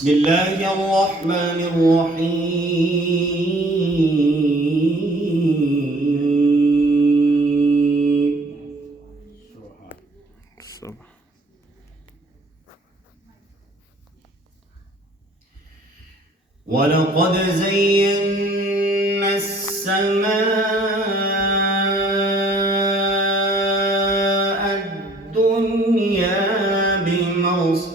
بسم الله الرحمن الرحيم. ولقد زينا السماء الدنيا بمصابيح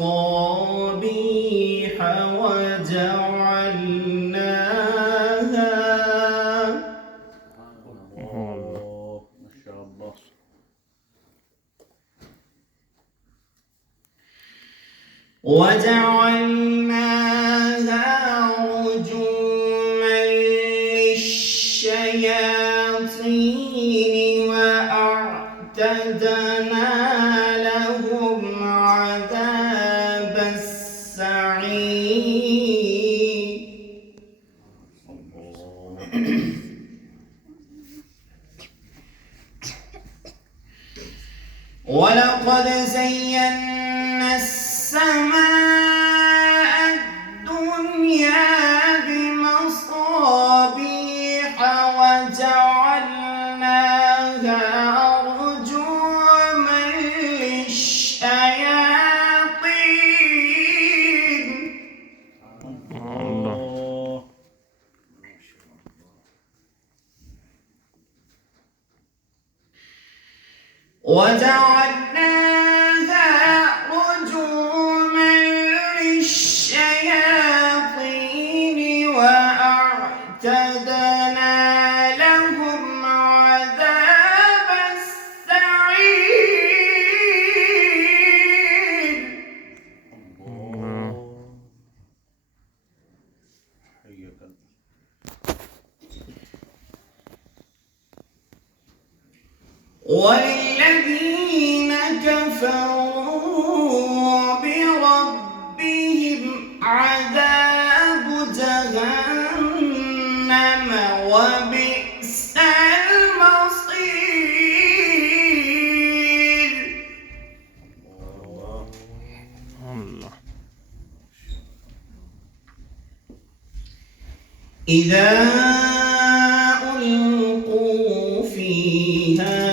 وجعلناها رجوما للشياطين وأعتدنا لهم عذاب السعير. ولقد زينا السماء الدنيا بمصابيح وجعلناها رجوما للشياطين وأعتدنا لهم عذاب السعير. والذين كفروا بربهم عذاب جهنم وبئس المصير. إذا ألقوا فيها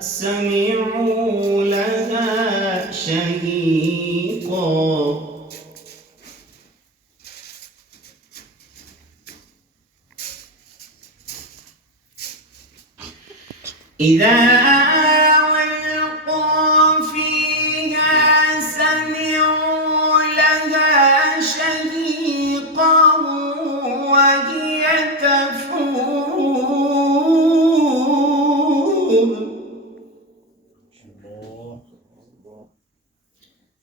سمعوا لها شهيقا إذا ألقوا فيها سمعوا لها شهيقا وهي تفور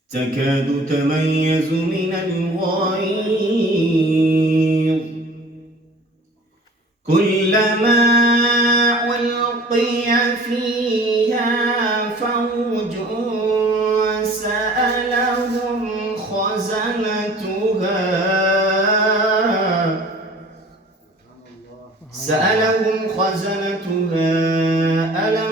تكاد تميز من الغيظ كلما ألقي فيها فوج سألهم خزنتها ألم